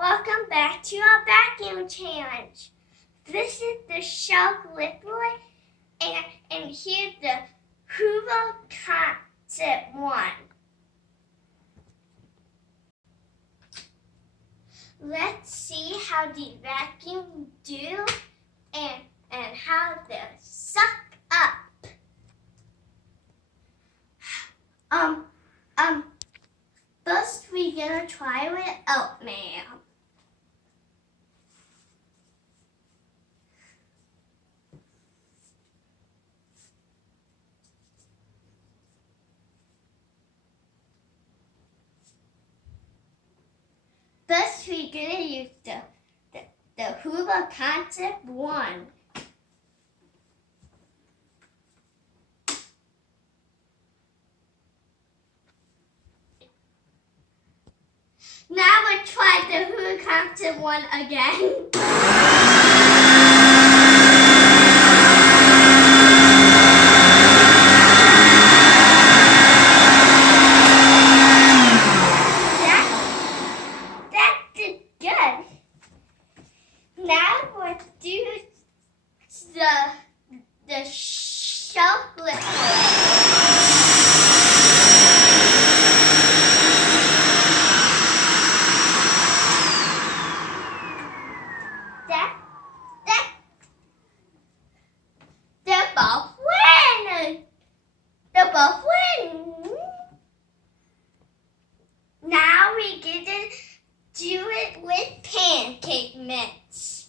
welcome back to our vacuum challenge. This is the Shelf Liquid, and here's the Hoover Concept 1. Let's see how the vacuum do and how they suck up. First we're gonna try with oatmeal. First we're gonna use the Hoover Concept 1. Now we'll try the Hoover Concept 1 again. That did good. Now we'll do the Shelf Liquid. They're both winning. Now we get to do it with pancake mix.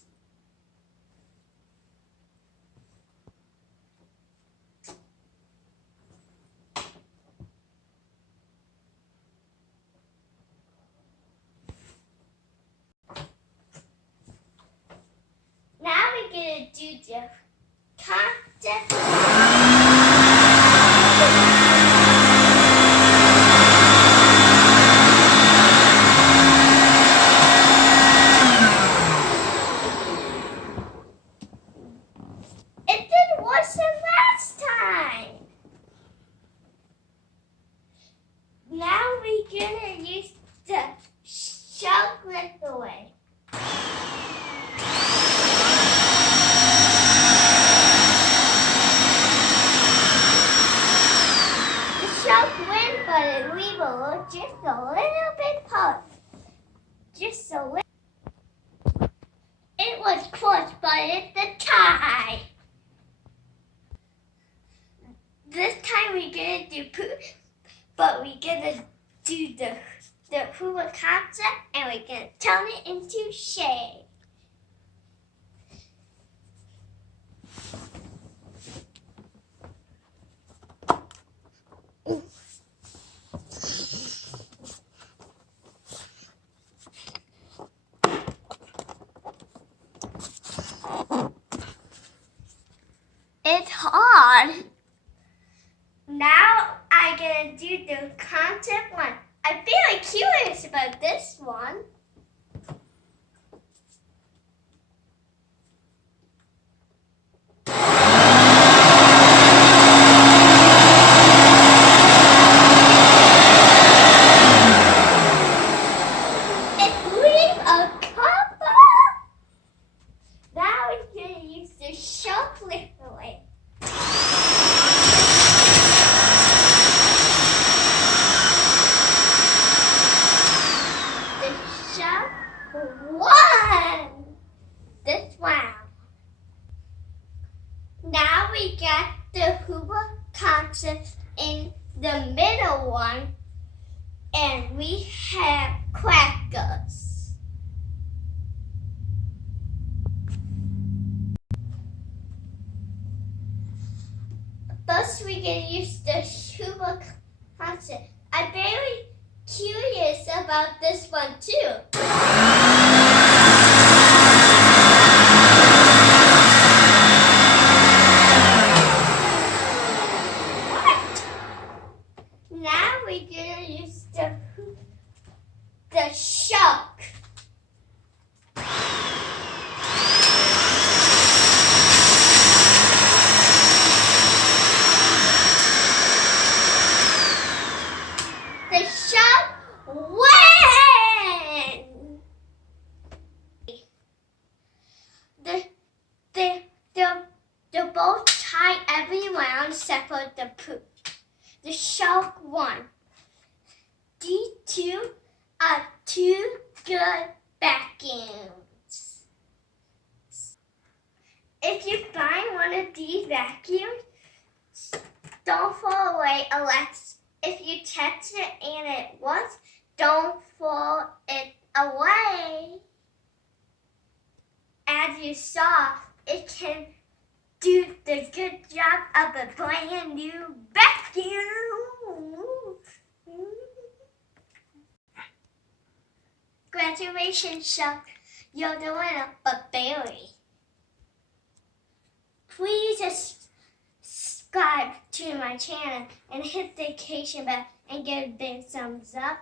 Now we're going to do the concept. It did worse than last time. Now we're gonna use the Shelf Liquid. But it leave just a little bit puff. Just a little. It was close, but it's a tie. This time we're gonna do poop, but we're gonna do the Hoover Concept, and we're gonna turn it into shade. It's hard. Now I'm gonna do the Concept 1. I'm very curious about this one. It leaves a cover. Now we're gonna use the Shelf Liquid. One! This round. Now we got the Hoover Concept in the middle one, and we have crackers. First, we're going to use the Hoover Concept. I'm very curious about this one too. What? Now we're gonna use the shark. The shark win! one separate the poop. The shark won. These two are two good vacuums. If you find one of these vacuums, don't throw away unless if you touch it and it works, don't throw it away. As you saw, it can do the good job of a brand new vacuum. Congratulations, Chuck. You're the winner, but Barry. Please subscribe to my channel and hit the notification bell and give a big thumbs up.